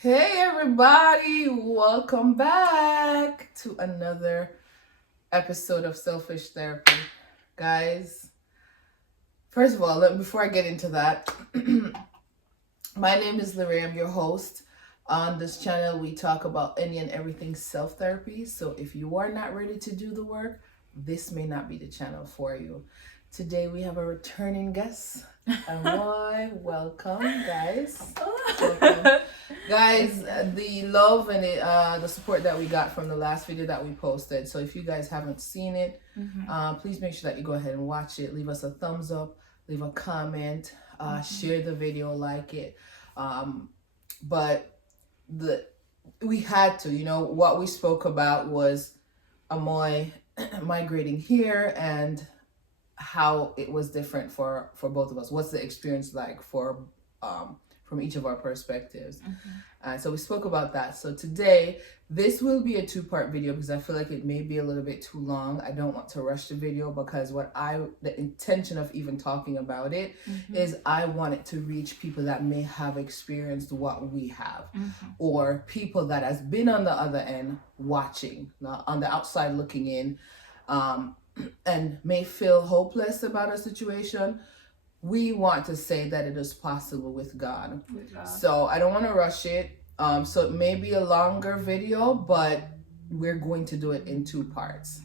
Hey everybody, welcome back to another episode of Selfish Therapy. Guys, first of all, before I get into that, my name is Lyrae, I'm your host. On this channel, we talk about any and everything self-therapy. So if you are not ready to do the work, this may not be the channel for you. Today we have a returning guest. Amoy, welcome, guys. Welcome. Guys, the love and the support that we got from the last video that we posted. So if you guys haven't seen it, please make sure that you go ahead and watch it. Leave us a thumbs up, leave a comment, share the video, like it. But we had to, what we spoke about was Amoy migrating here and how it was different for both of us. What's the experience like for from each of our perspectives? So we spoke about that. So today this will be a two-part video because I feel like it may be a little bit too long. I don't want to rush the video because the intention of even talking about it is I want it to reach people that may have experienced what we have, or people that has been on the other end watching, on the outside looking in, and may feel hopeless about a situation. We want to say that it is possible with God. So I don't want to rush it. So it may be a longer video, but we're going to do it in two parts.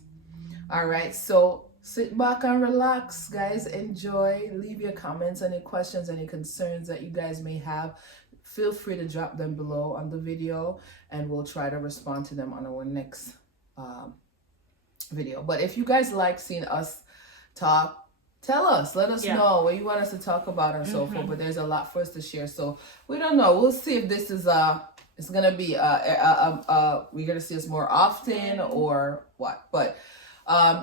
All right. So sit back and relax, guys. Enjoy. Leave your comments, any questions, any concerns that you guys may have. Feel free to drop them below on the video, and we'll try to respond to them on our next video. But if you guys like seeing us talk, tell us, let us know what you want us to talk about and so forth. But there's a lot for us to share, so we don't know. We'll see if this is it's gonna be we're gonna see us more often or what. But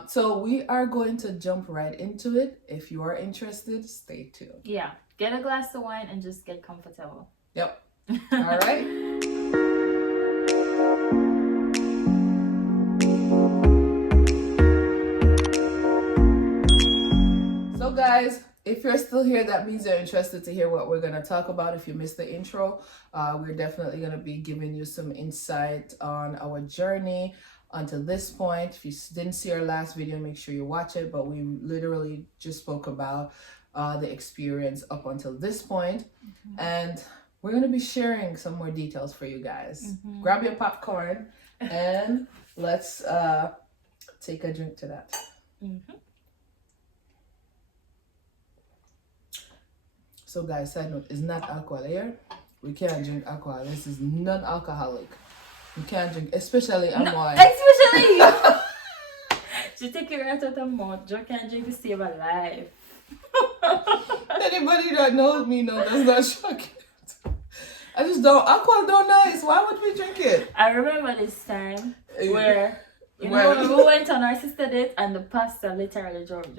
so we are going to jump right into it. If you are interested, stay tuned. Yeah, get a glass of wine and just get comfortable. Yep. All right. So guys, if you're still here, that means you're interested to hear what we're going to talk about. If you missed the intro, we're definitely going to be giving you some insight on our journey until this point. If you didn't see our last video, make sure you watch it. But we literally just spoke about the experience up until this point. And we're going to be sharing some more details for you guys. Grab your popcorn and let's take a drink to that. So guys, side note, it's not alcohol here. We can't drink alcohol. This is non-alcoholic. We can't drink, especially Amoy. Especially you. She take it right out of mouth. You can't drink to save a life. Anybody that knows me knows that's not shocking. I just don't, alcohol don't nice. Why would we drink it? I remember this time where we went on our sister date and the pasta literally jumped.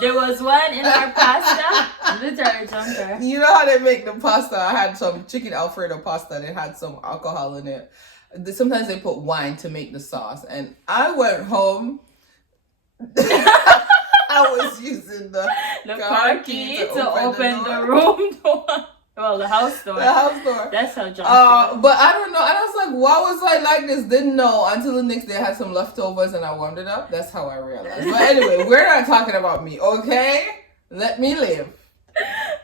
There was one in our pasta, literally jumped her. You know how they make the pasta? I had some chicken Alfredo pasta that had some alcohol in it. Sometimes they put wine to make the sauce. And I went home. I was using the car key to open the room door. Well, the house door. The house door. That's how John. But I don't know. I was like, why was I like this? Didn't know until the next day I had some leftovers and I warmed it up. That's how I realized. But anyway, we're not talking about me, okay? Let me live.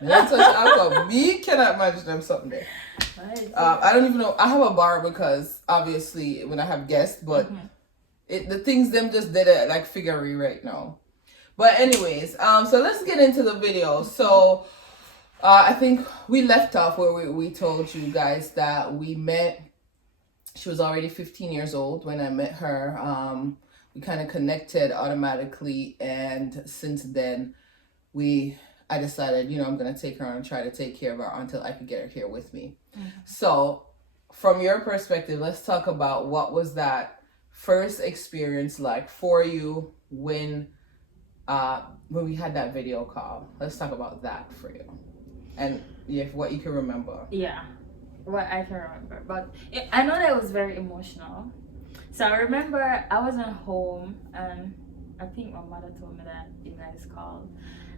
Don't touch alcohol. Me cannot manage them someday. I don't even know. I have a bar because obviously when I have guests, but the things them just did it like figurey right now. But anyways, so let's get into the video. So I think we left off where we told you guys that we met. She was already 15 years old when I met her. We kind of connected automatically, and since then I decided, I'm gonna take her and try to take care of her until I could get her here with me. So from your perspective, let's talk about what was that first experience like for you when we had that video call. Let's talk about that for you. And what you can remember. Yeah, what I can remember. But I know that it was very emotional. So I remember I wasn't home and I think my mother told me that you guys called.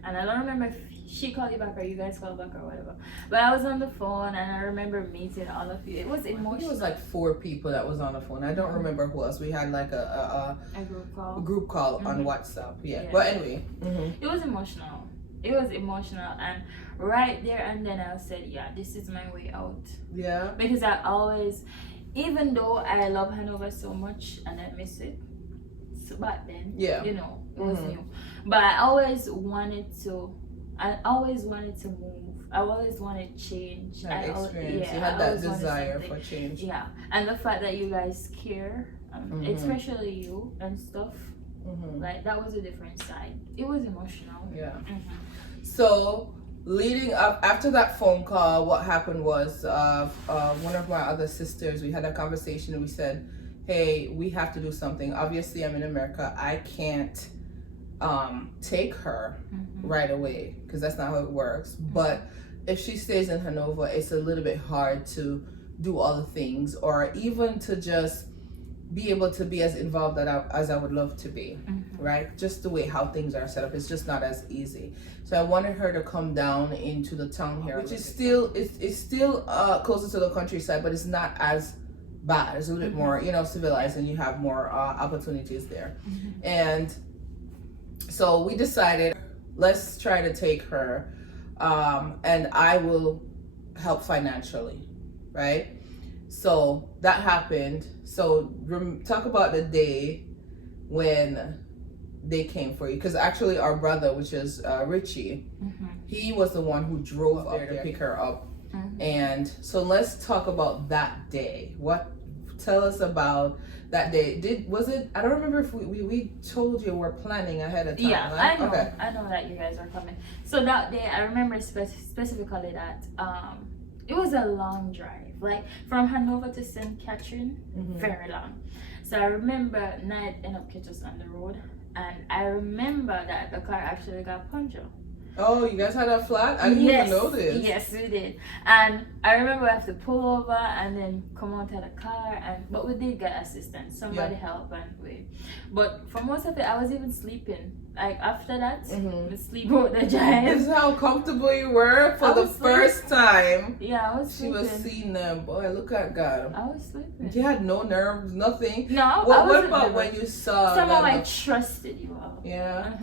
and I don't remember if she called you back or you guys called back or whatever. But I was on the phone and I remember meeting all of you. It was emotional. It was like 4 people that was on the phone. I don't remember who else. We had like a group call on WhatsApp. Yeah. But anyway, it was emotional. It was emotional, and right there and then I said, yeah, this is my way out. Yeah. Because I always, even though I love Hanover so much and I miss it, so back then, you know, it was new. But I always wanted to move. I always wanted change. That experience. You had that desire for change. Yeah, and the fact that you guys care, especially you and stuff, like that was a different side. It was emotional. Yeah. So leading up after that phone call, what happened was one of my other sisters, we had a conversation and we said, hey, we have to do something. Obviously I'm in America, I can't take her right away because that's not how it works, but if she stays in Hanover, it's a little bit hard to do all the things or even to just be able to be as involved as I would love to be, right? Just the way how things are set up, it's just not as easy. So I wanted her to come down into the town here, which is still it's still closer to the countryside, but it's not as bad. It's a little bit more, you know, civilized, and you have more opportunities there. And so we decided, let's try to take her, and I will help financially, right? So that happened. So talk about the day when they came for you, because actually our brother, which is Richie, he was the one who drove up there to pick her up. And so let's talk about that day. Tell us about that day. I don't remember if we told you we're planning ahead of time. Yeah, right? I know. Okay. I know that you guys are coming. So that day I remember specifically that it was a long drive, like from Hanover to St. Catherine, very long. So I remember night ended up catch us on the road, and I remember that the car actually got punctured. Oh, you guys had a flat? I didn't even know this. Yes, we did. And I remember I have to pull over and then come out of the car, but we did get assistance. Somebody helped and we. But for most of it, I was even sleeping. Like after that, we sleep out the drive. This is how comfortable you were for the first time. Yeah, I was sleeping. She was seeing them. Boy, look at God. I was sleeping. You had no nerves, nothing. No, what about when you saw somehow I trusted you all. Yeah.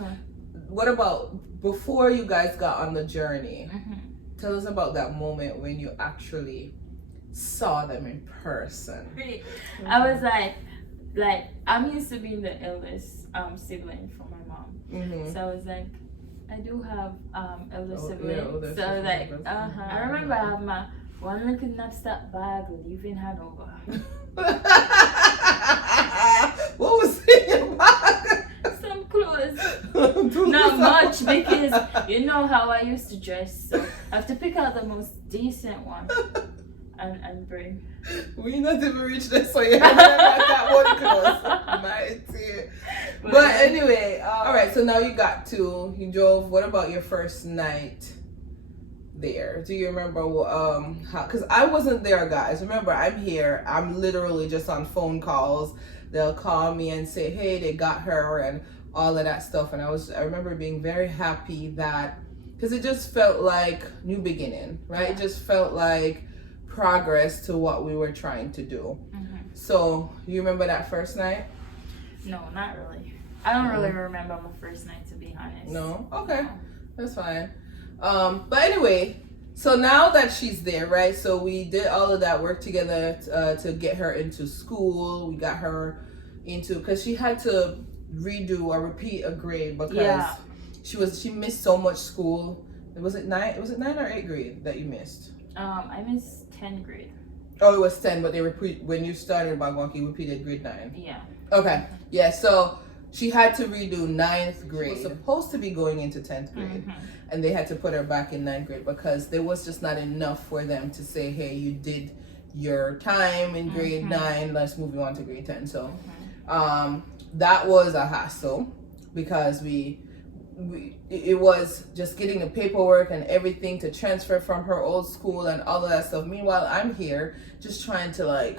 What about before you guys got on the journey? Tell us about that moment when you actually saw them in person. I was like I'm used to being the eldest sibling for my mom. So I was like, I do have elder siblings. So I was like, I remember I have my one little knapsack bag leaving Hanover. What was in your bag? Some clothes. Not much, because you know how I used to dress, so I have to pick out the most decent one and bring. We not even reached this, so you have that one clothes. My dear. But anyway, all right. So now you drove. What about your first night there? Do you remember how? Because I wasn't there, guys. Remember, I'm here. I'm literally just on phone calls. They'll call me and say, hey, they got her and all of that stuff. And I remember being very happy that, because it just felt like new beginning, right? It just felt like progress to what we were trying to do. So you remember that first night? No, not really. I don't really remember my first night, to be honest. No? Okay. No. That's fine. But anyway, so now that she's there, right? So we did all of that work together to get her into school. We got her into, because she had to redo or repeat a grade because she missed so much school. Was it 9 or 8th grade that you missed? I missed 10th grade. Oh, it was 10, but they when you started Bagwonki, you repeated grade 9. Yeah. Okay. Yeah, so she had to redo 9th grade. She was supposed to be going into 10th grade. And they had to put her back in 9th grade because there was just not enough for them to say, hey, you did your time in grade 9, let's move you on to grade 10. So that was a hassle because it was just getting the paperwork and everything to transfer from her old school and all of that stuff. Meanwhile, I'm here just trying to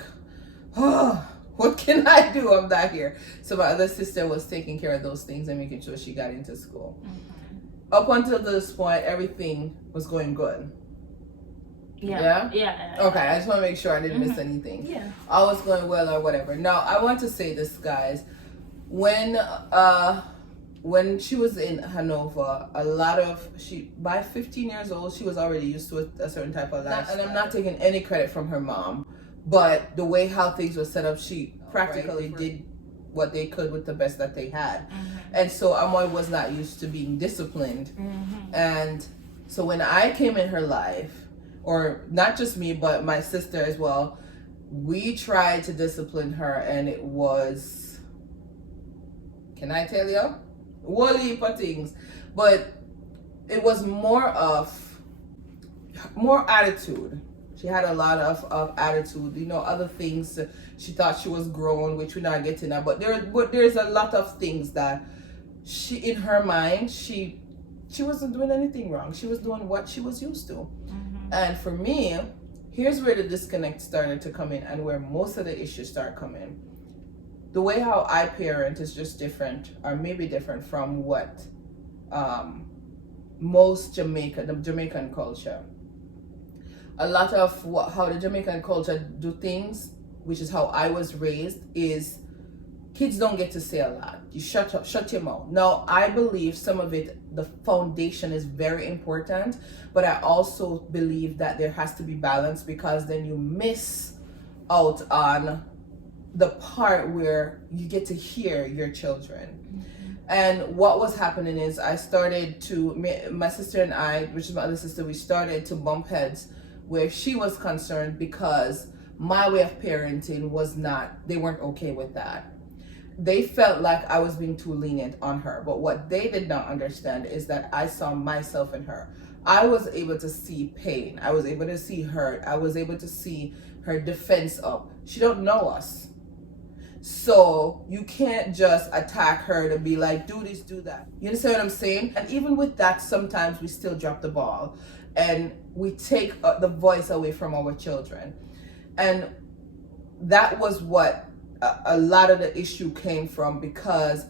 what can I do? I'm not here. So my other sister was taking care of those things and making sure she got into school. up until this point, everything was going good. Yeah? Okay, I just want to make sure I didn't miss anything. Yeah. All was going well or whatever. Now, I want to say this, guys. When she was in Hanover, by 15 years old, she was already used to a certain type of lifestyle. And I'm not taking any credit from her mom, but the way how things were set up, she practically did what they could with the best that they had. And so Amoy was not used to being disciplined. And so when I came in her life, or not just me, but my sister as well, we tried to discipline her, and it was, can I tell you? Whole heap of things. But it was more attitude. She had a lot of attitude, other things. She thought she was grown, which we're not getting at, but there's a lot of things that in her mind, she wasn't doing anything wrong. She was doing what she was used to. And for me, here's where the disconnect started to come in, and where most of the issues start coming. The way how I parent is just different, or maybe different from what most the Jamaican culture. A lot of how the Jamaican culture do things, which is how I was raised, is kids don't get to say a lot. You shut your mouth. Now, I believe some of it, the foundation is very important, but I also believe that there has to be balance, because then you miss out on the part where you get to hear your children. And what was happening is my sister and I, which is my other sister, we started to bump heads where she was concerned because my way of parenting they weren't okay with that. They felt like I was being too lenient on her. But what they did not understand is that I saw myself in her. I was able to see pain. I was able to see hurt. I was able to see her defense up. She don't know us. So you can't just attack her to be like, do this, do that. You understand what I'm saying? And even with that, sometimes we still drop the ball and we take the voice away from our children. And that was what a lot of the issue came from, because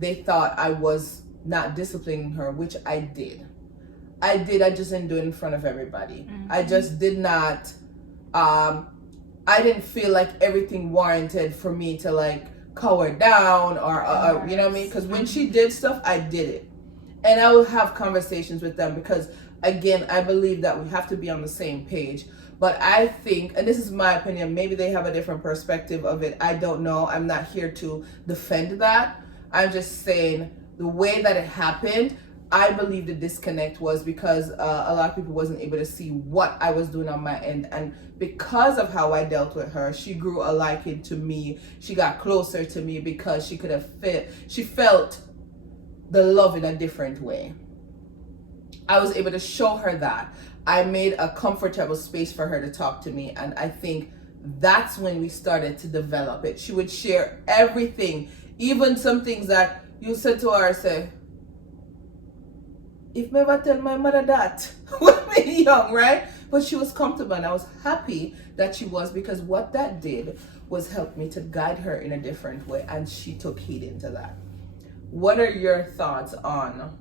they thought I was not disciplining her, which I did. I just didn't do it in front of everybody. I just did not, I didn't feel like everything warranted for me to like cower down or you know what I mean? Because when she did stuff, I did it. And I would have conversations with them, because again, I believe that we have to be on the same page. But I think, and this is my opinion, maybe they have a different perspective of it. I don't know. I'm not here to defend that. I'm just saying the way that it happened, I believe the disconnect was because a lot of people wasn't able to see what I was doing on my end. And because of how I dealt with her, she grew a liking to me. She got closer to me because she felt the love in a different way. I was able to show her that. I made a comfortable space for her to talk to me, and I think that's when we started to develop it. She would share everything, even some things that you said to her, say, if me ever tell my mother that, when me young, right? But she was comfortable, and I was happy that she was, because what that did was help me to guide her in a different way, and she took heed into that. What are your thoughts on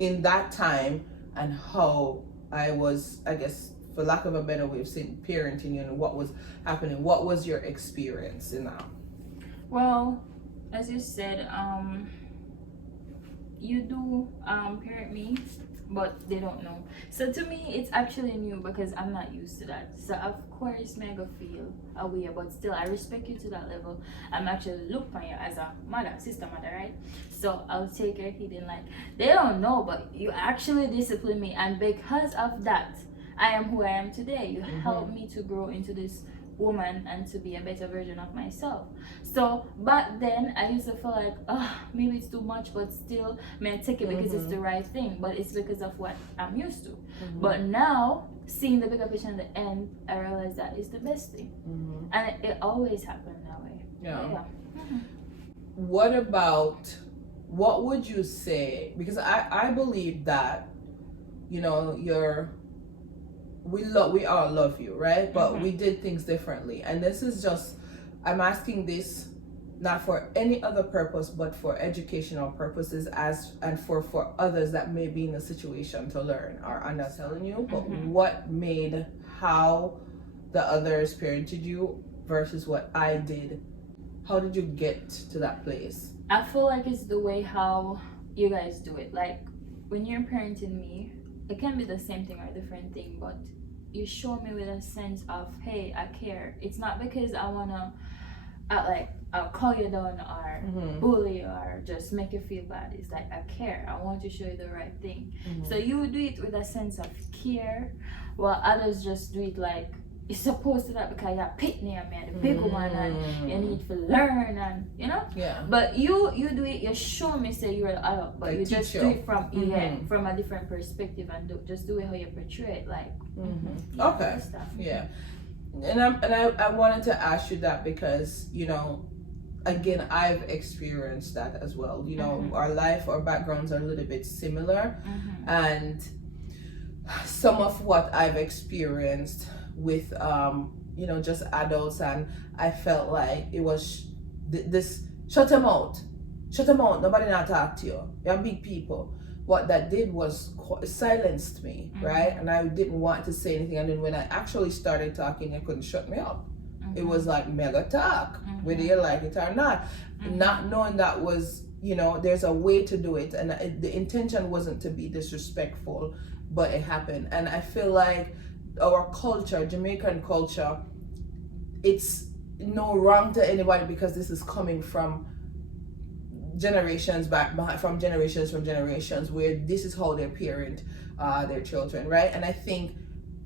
in that time and how I was, I guess, for lack of a better way of saying, parenting, and what was happening? What was your experience in that? Well, as you said, you do parent me, but they don't know. So to me, it's actually new because I'm not used to that. So of course, me go feel aware, but still, I respect you to that level. I'm actually look for you as a mother, sister mother, right? So I'll take your hidden like they don't know, but you actually discipline me, and because of that, I am who I am today. You helped me to grow into this woman and to be a better version of myself. So back then I used to feel like, oh, maybe it's too much, but still may I take it because it's the right thing, but it's because of what I'm used to. But now seeing the bigger picture at the end, I realize that is the best thing. And it always happened that way. Yeah. What would you say, because I believe that, you know, we all love you, right? But we did things differently, and this is just, I'm asking this not for any other purpose but for educational purposes, as and for others that may be in a situation to learn. Or I'm not telling you, but what made how the others parented you versus what I did, how did you get to that place? I feel like it's the way how you guys do it. Like when you're parenting me, it can be the same thing or a different thing, but you show me with a sense of, hey, I care. It's not because I wanna I'll call you down or bully you or just make you feel bad. It's like I care. I want to show you the right thing. So you do it with a sense of care, while others just do it like it's supposed to that because you're pitney and me the big one and you need to learn and Yeah. But you do it, you show me say you're an adult, but Like you just teacher. do it from a different perspective and just do it how you portray it, like Okay. stuff. Yeah. And I wanted to ask you that because, again, I've experienced that as well. Our backgrounds are a little bit similar, and some of what I've experienced with just adults, and I felt like it was this shut them out, nobody not talk to you, you're big people. What that did was silenced me, right? And I didn't want to say anything, and then when I actually started talking, they couldn't shut me up. It was like mega talk, whether you like it or not. Not knowing that was, there's a way to do it, and the intention wasn't to be disrespectful, but it happened. And I feel like our culture, Jamaican culture, it's no wrong to anybody because this is coming from generations from generations where this is how they parent their children, right? And I think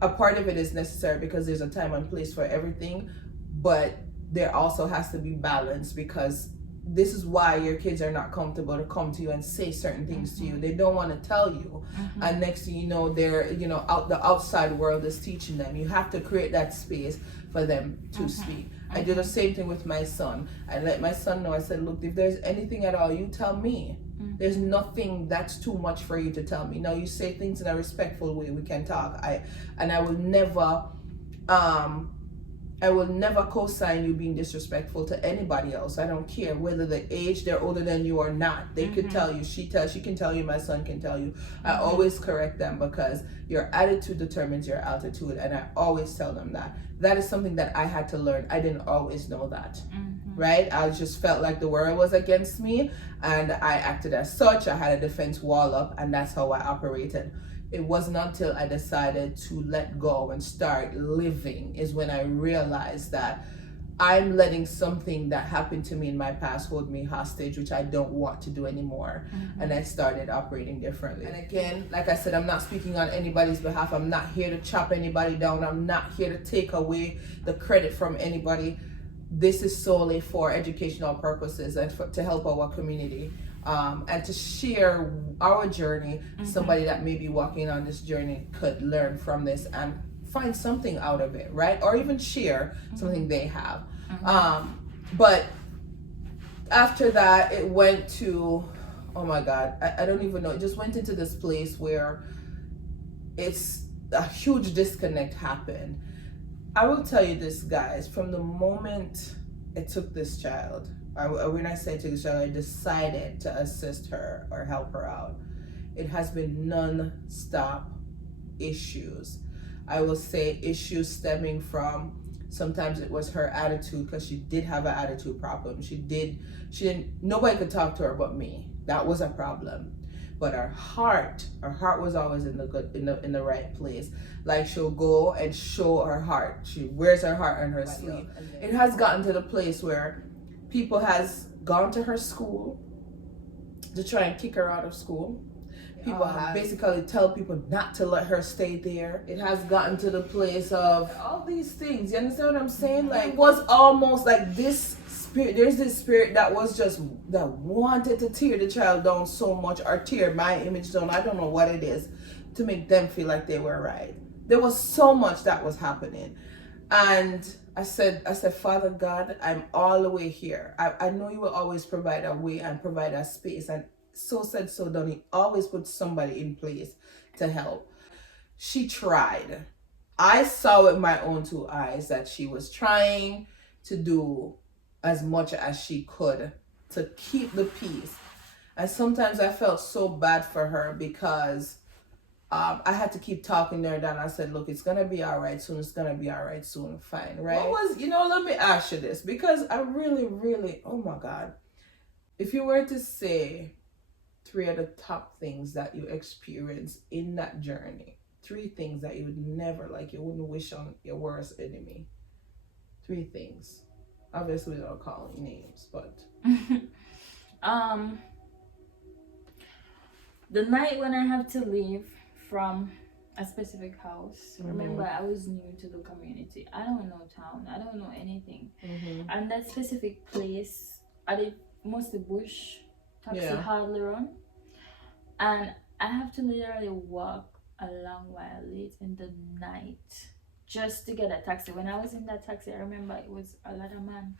a part of it is necessary because there's a time and place for everything, but there also has to be balance, because this is why your kids are not comfortable to come to you and say certain things to you. They don't want to tell you, and next thing you know, they're the outside world is teaching them. You have to create that space for them to speak. I do the same thing with my son. I let my son know, I said, look, if there's anything at all, you tell me. There's nothing that's too much for you to tell me. Now you say things in a respectful way, we can talk. I will never co-sign you being disrespectful to anybody else. I don't care whether the age they're older than you or not. They could tell you, she can tell you, my son can tell you. I always correct them because your attitude determines your altitude, and I always tell them that. That is something that I had to learn. I didn't always know that, right? I just felt like the world was against me, and I acted as such. I had a defense wall up, and that's how I operated. It wasn't until I decided to let go and start living is when I realized that I'm letting something that happened to me in my past hold me hostage, which I don't want to do anymore. And I started operating differently. And again, like I said, I'm not speaking on anybody's behalf. I'm not here to chop anybody down. I'm not here to take away the credit from anybody. This is solely for educational purposes and to help our community. And to share our journey. Somebody that may be walking on this journey could learn from this and find something out of it, right? Or even share something they have. But after that, it went to, oh my God, I don't even know. It just went into this place where it's a huge disconnect happened. I will tell you this, guys, from the moment I took this child, when I say to the child, I decided to assist her or help her out, it has been non-stop issues. I will say issues stemming from, sometimes it was her attitude, because she did have an attitude problem. She didn't, nobody could talk to her but me. That was a problem. But her heart was always in the right place. Like, she'll go and show her heart. She wears her heart on her sleeve. It has gotten to the place where people has gone to her school to try and kick her out of school. People have basically tell people not to let her stay there. It has gotten to the place of all these things. You understand what I'm saying? Like, it was almost like this spirit. There's this spirit that wanted to tear the child down so much, or tear my image down. I don't know what it is, to make them feel like they were right. There was so much that was happening. And I said, Father God, I'm all the way here. I know you will always provide a way and provide a space. And so said, so done. He always put somebody in place to help. She tried. I saw with my own two eyes that she was trying to do as much as she could to keep the peace. And sometimes I felt so bad for her because I had to keep talking to her down. I said, look, it's going to be all right soon. It's going to be all right soon. Fine, right? What was, let me ask you this, because I really, really, oh my God. If you were to say 3 of the top things that you experienced in that journey, 3 things that you would never, like, you wouldn't wish on your worst enemy. 3 things. Obviously, without calling names, but. The night when I have to leave from a specific house. Remember, I was new to the community. I don't know town. I don't know anything. And that specific place, I did mostly bush, taxi hardly run. And I have to literally walk a long while late in the night just to get a taxi. When I was in that taxi, I remember it was a lot of man.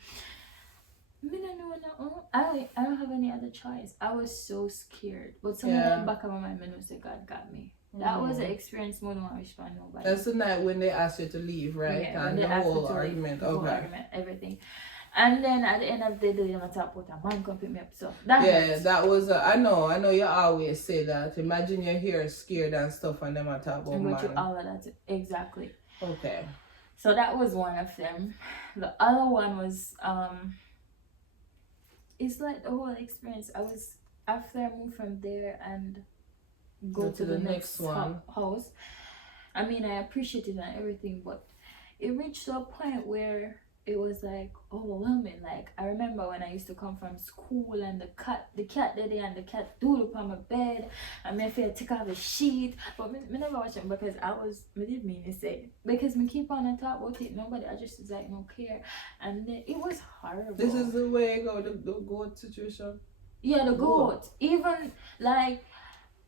I don't have any other choice. I was so scared. But somewhere in the back of my mind, I said, God got me. That was an experience more than I wish for nobody. That's the night when they asked you to leave, right? Yeah, and the whole argument. The whole argument, everything. And then at the end of the day, they don't talk about a man come pick me up. So that was I know you always say that. Imagine you're here scared and stuff and them on top about man. All of that. Exactly. Okay. So that was one of them. The other one was it's like the whole experience. I was, after I moved from there and go to the next house, I mean, I appreciated and everything, but it reached a point where it was like overwhelming. Like, I remember when I used to come from school and the cat that day and the cat doodle upon my bed and I feel take off the sheet, but me never watch it because me didn't mean to say it, because me keep on and talk about it, nobody, I just like no care, and then it was horrible. This is the way I go, the goat situation. Yeah, the goat. Even like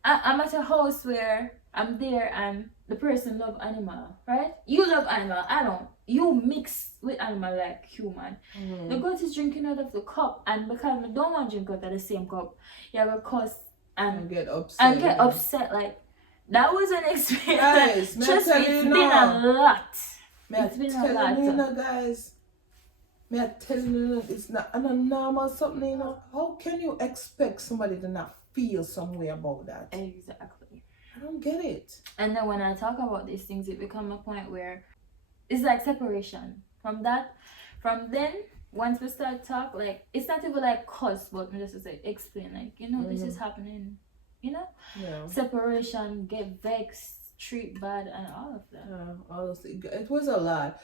I'm at a house where I'm there and the person love animal, right? You love animal, I don't. You mix with animal like human. The goat is drinking out of the cup, and because I don't want to drink out of the same cup, you have a cuss and get upset. Like, that was an experience. Guys, Trust me, it's been a lot. It's been a lot. Guys, may I tell you, it's not a normal something. How can you expect somebody to not feel some way about that? Exactly. I don't get it. And then when I talk about these things, it becomes a point where it's like separation. From then, once we start talk, like, it's not even like cuss, but we just say, explain, like, this is happening, separation, get vexed, treat bad, and all of that. All those things. It was a lot.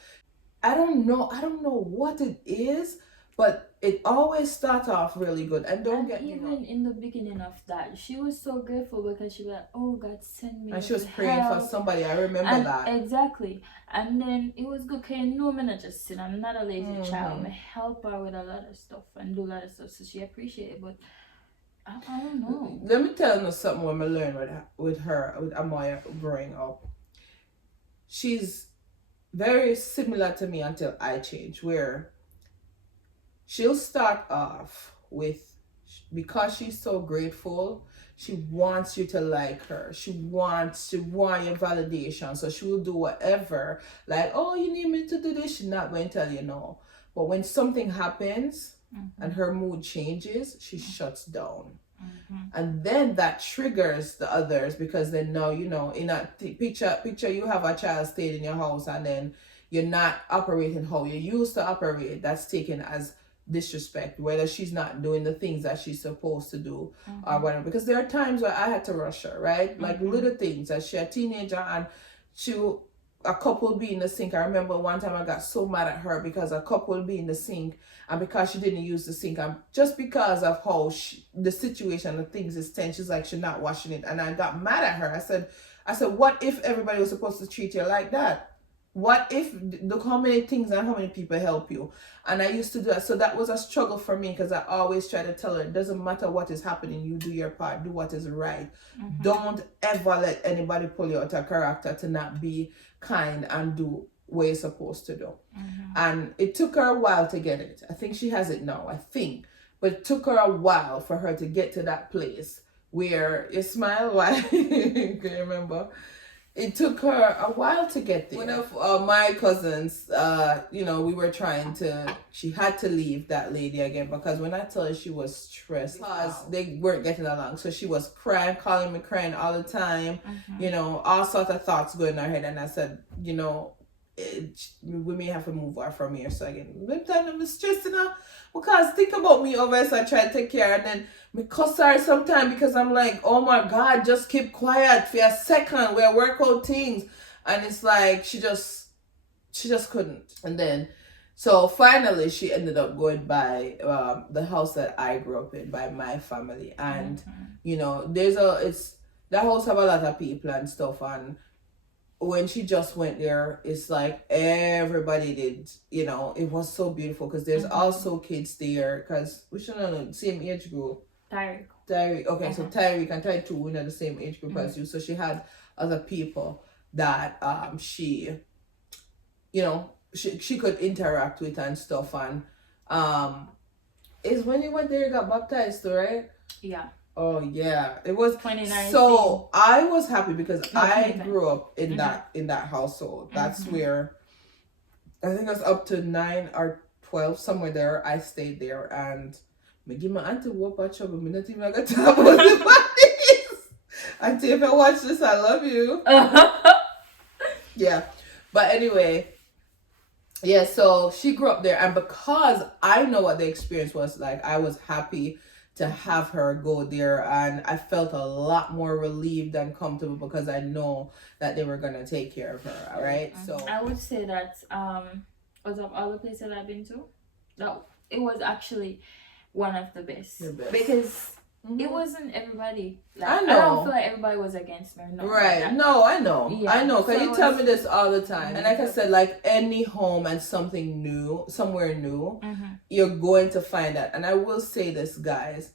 I don't know what it is, but it always starts off really good. And even in the beginning of that, she was so grateful because she was like, oh, God send me. And she was praying for somebody. I remember that. Exactly. And then it was good because I'm not just sit. I'm not a lazy child. I help her with a lot of stuff and do a lot of stuff. So she appreciated it. But I don't know. Let me tell you something when I learned with Amaya growing up. She's very similar to me until I change, where she'll start off with, because she's so grateful, she wants you to like her. She wants your validation. So she will do whatever. Like, oh, you need me to do this. She's not going to tell you no. But when something happens and her mood changes, she shuts down. And then that triggers the others, because then now, in a picture, you have a child staying in your house and then you're not operating how you used to operate. That's taken as disrespect, whether she's not doing the things that she's supposed to do or whatever. Because there are times where I had to rush her, right? Like little things, as she a teenager and a cup will be in the sink. I remember one time I got so mad at her because a cup will be in the sink and because she didn't use the sink, and just because of how the situation, the things is tense, she's like, she's not washing it. And I got mad at her. I said, what if everybody was supposed to treat you like that? What if, look how many things and how many people help you? And I used to do that. So that was a struggle for me, because I always try to tell her, it doesn't matter what is happening, you do your part, do what is right. Don't ever let anybody pull you out of character to not be kind and do what you're supposed to do. And it took her a while to get it. I think she has it now, but it took her a while for her to get to that place where you smile. Why? Can you remember? it took her a while to get there. One of my cousins, we were trying to, she had to leave that lady again because when I tell her she was stressed because they weren't getting along. So she was crying, calling me crying all the time, all sorts of thoughts going in her head. And I said, we may have to move her from here. So again, I'm stressing her because think about me over, so I try to take care, and then me cuss her sometimes because I'm like, oh my God, just keep quiet for a second. We'll work out things. And it's like she just couldn't. And then so finally she ended up going by the house that I grew up in, by my family. And that house have a lot of people and stuff, and when she just went there, it's like everybody did, it was so beautiful because there's also kids there because we should know the same age group. Tyreek. Okay, so Tyreek and Tyreek too, we're not the same age group as you. So she had other people that she could interact with and stuff. And is when you went there, you got baptized too, right? Yeah. Oh yeah, it was 2019. So I was happy because I grew up in that household. That's where I think I was up to 9 or 12, somewhere there. I stayed there, and me give my auntie whoop at trouble. Me not even gonna talk about the auntie, if I watch this, I love you. Yeah, but anyway. Yeah, so she grew up there, and because I know what the experience was like, I was happy to have her go there, and I felt a lot more relieved and comfortable because I know that they were gonna take care of her. All right, so I would say that out of all the places I've been to, that it was actually one of the best. Because it wasn't everybody. Like, I don't feel like everybody was against me. Right. Like no, I know. Yeah. I know. Because you tell me this all the time. And like I said, like any home and something new, somewhere new, you're going to find that. And I will say this, guys.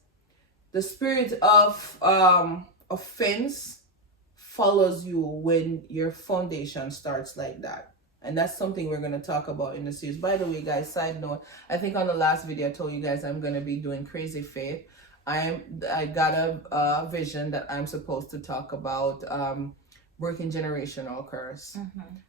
The spirit of offense follows you when your foundation starts like that. And that's something we're going to talk about in the series. By the way, guys, side note, I think on the last video I told you guys I'm going to be doing Crazy Faith. I got a vision that I'm supposed to talk about breaking generational curse.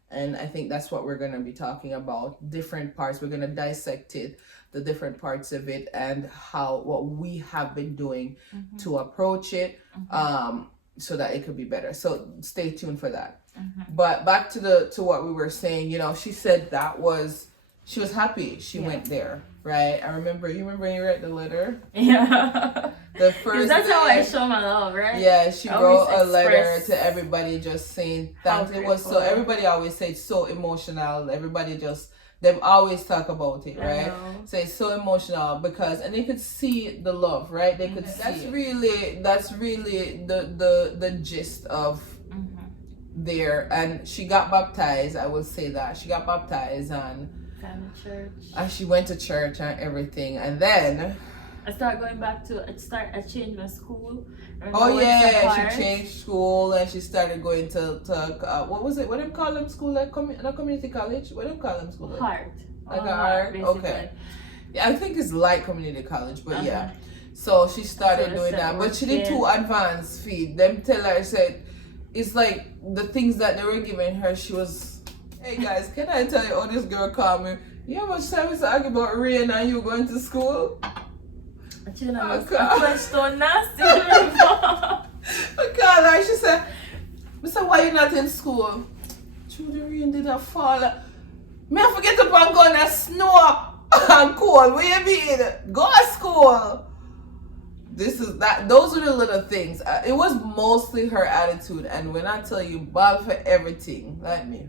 And I think that's what we're going to be talking about. Different parts. We're going to dissect it, the different parts of it, and what we have been doing to approach it so that it could be better. So stay tuned for that. But back to what we were saying, she said she was happy she went there, right? You remember you read the letter? Yeah. The first that's how I show my love, right? Yeah, she wrote a letter to everybody just saying thanks. It was so, everybody always say it's so emotional. Everybody them always talk about it, right? So it's so emotional because, and they could see the love, right? They could see that's really the gist of there. And she got baptized, I will say that. She got baptized and church. And she went to church and everything, and then I changed my school. She changed school and she started going to what was it? What do you call them school? Like not community college? What do you call them school? Heart. Like a heart? Okay. Yeah, I think it's like community college, but yeah. So she started doing that, but she did too advanced feed. Them tell her, said it's like the things that they were giving her. She was. Hey guys, can I tell you, this girl called me. You know how much time we talking about rain and you going to school? I so nasty. Because she said, why you not in school? Through the rain did not fall. Me I forget to go in the snow and cold. Where you mean? Go to school. Those are the little things. It was mostly her attitude, and when I tell you, ball for everything, like me,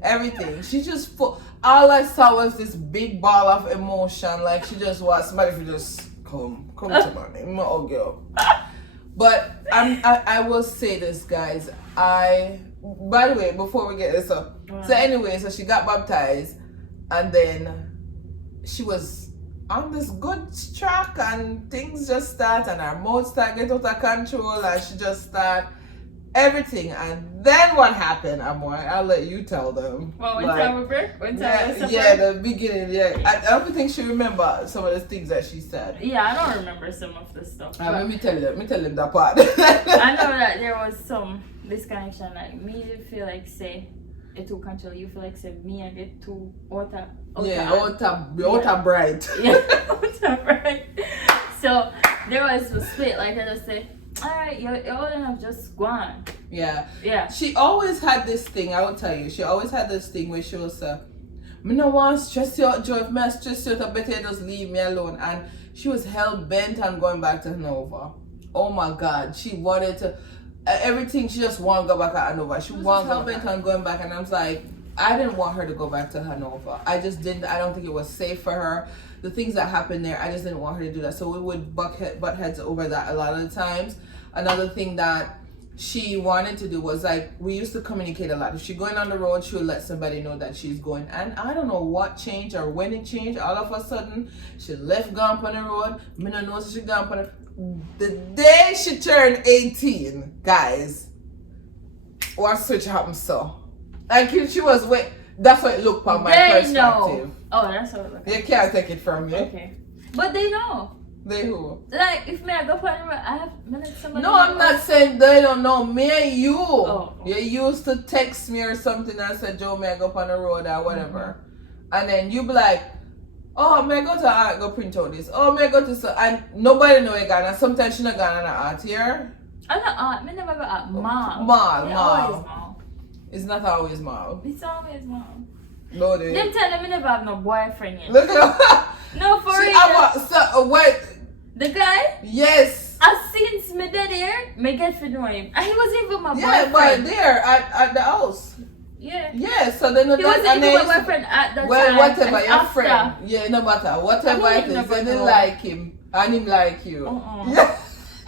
everything. She just all I saw was this big ball of emotion, like she just wants somebody to just come to me, my old girl. But I will say this, guys. By the way, before we get this up, so anyway, so she got baptized, and then she was on this good track, and things just start, and her mouth start get out of control, and she just start everything. And Then what happened, Amor? I'll let you tell them. Well, when time we break? When time we Yeah, the beginning, yeah. I don't think she remember some of the things that she said. Yeah, I don't remember some of the stuff. Let me tell them that part. I know that there was some disconnection, like me feel like say it too control, you feel like say me I get too outer bright. Yeah, outer bright. So there was a split, like I just say, alright, you're old enough, just go on. Yeah. She always had this thing, I will tell you, she always had this thing where she will say, me no want to stress you out, Joe. If I stress you out, I better just leave me alone. And she was hell bent on going back to Hanover. Oh my God. She wanted to, everything, she just wanted to go back to Hanover. She was hell bent on going back. And I was like, I didn't want her to go back to Hanover. I just didn't, I don't think it was safe for her. The things that happened there, I just didn't want her to do that. So we would butt heads over that a lot of the times. Another thing that she wanted to do was like, we used to communicate a lot. If she's going on the road, she would let somebody know that she's going. And I don't know what changed or when it changed. All of a sudden, she left gone on the road. Me don't know she gone on the day she turned 18, guys. What switch happened so? Like she was that's what it looked from my perspective. Know. Oh, that's what it looked like. You can't take it from me. Okay. But they know. They who? Like, if me I go for I have minutes somebody. No, I'm not saying they don't know. Me and you. Oh. You used to text me or something and said, Joe, may I go up on the road or whatever. And then you be like, oh, may I go to art, go print out this. Oh, may I go to so and nobody know you gone. And sometimes she not gone on the art here. I'm not art. Me never go art. Mall. Mall. Always mall. It's not always mall. It's always mall. No, they. Them tell them me never have no boyfriend yet. Look at no, for real. Wait. The guy? Yes. As since me dead here, me get to know him. And he wasn't even my boyfriend. Yeah, but there at the house. Yeah. Yeah, so then he wasn't even my boyfriend at that time. Well, whatever, your after. friend. Yeah, no matter. Whatever it is, they didn't like him. And him like you. Yeah.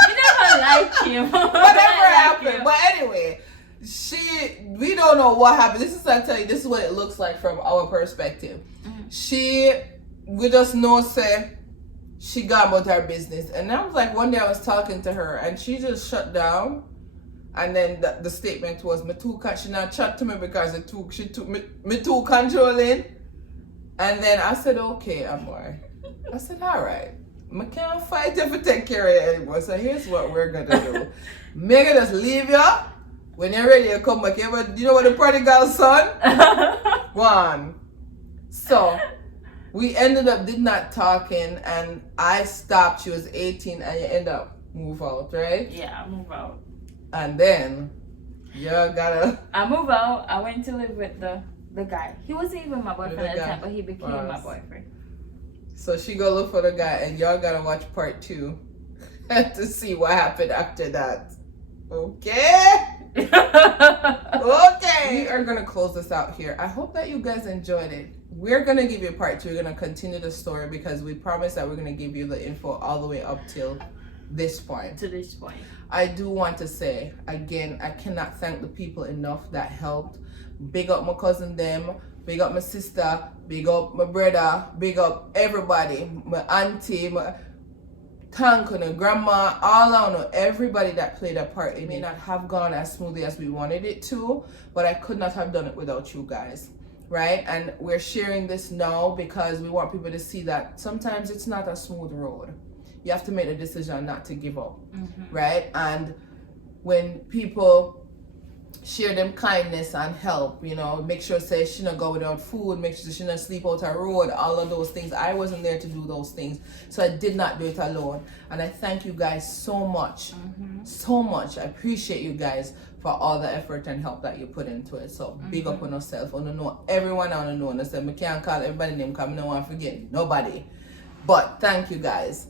You never like him. Whatever happened. But anyway, we don't know what happened. This is, I tell you, this is what it looks like from our perspective. We just know, say, she got about her business. And I was like, one day I was talking to her and she just shut down. And then the statement was, she not chat to me because she took me too controlling. And then I said, okay, Amor. I said, all right. I can't fight if you take care of you anymore. So here's what we're going to do. Make her just leave you. When you're ready, you come back. You know what the prodigal son? One. So we ended up did not talking and I stopped. She was 18 and you end up move out, right? Yeah, I move out. And then I move out. I went to live with the guy. He wasn't even my boyfriend at the time, but he became my boyfriend. So she go look for the guy and y'all gotta watch part 2 to see what happened after that. Okay? Okay. We are gonna close this out here. I hope that you guys enjoyed it. We're gonna give you part 2. We're gonna continue the story because we promised that we're gonna give you the info all the way up till this point. To this point. I do want to say again, I cannot thank the people enough that helped. Big up my cousin them, big up my sister, big up my brother, big up everybody, my auntie, my thank you, grandma, all I know, everybody that played a part. It may not have gone as smoothly as we wanted it to, but I could not have done it without you guys, right? And we're sharing this now because we want people to see that sometimes it's not a smooth road. You have to make the decision not to give up, right? And when people share them kindness and help, you know, make sure say she not go without food, make sure she not sleep out her road, all of those things. I wasn't there to do those things, so I did not do it alone. And I thank you guys so much, so much. I appreciate you guys for all the effort and help that you put into it. So big up on yourself. I don't know everyone. I don't know. I said I can't call everybody name because I don't want to forget nobody. But thank you guys.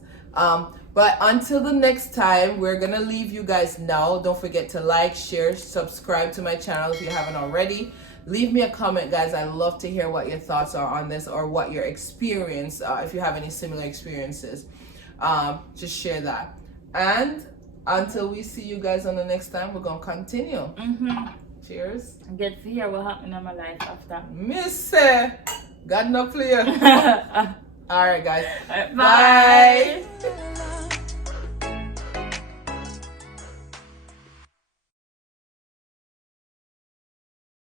But until the next time, we're gonna leave you guys now. Don't forget to like, share, subscribe to my channel if you haven't already. Leave me a comment, guys. I love to hear what your thoughts are on this or what your experience, if you have any similar experiences. Just share that. And until we see you guys on the next time, we're gonna continue. Cheers. Get to hear what happened in my life after. Miss God no clear. All right, guys. Bye.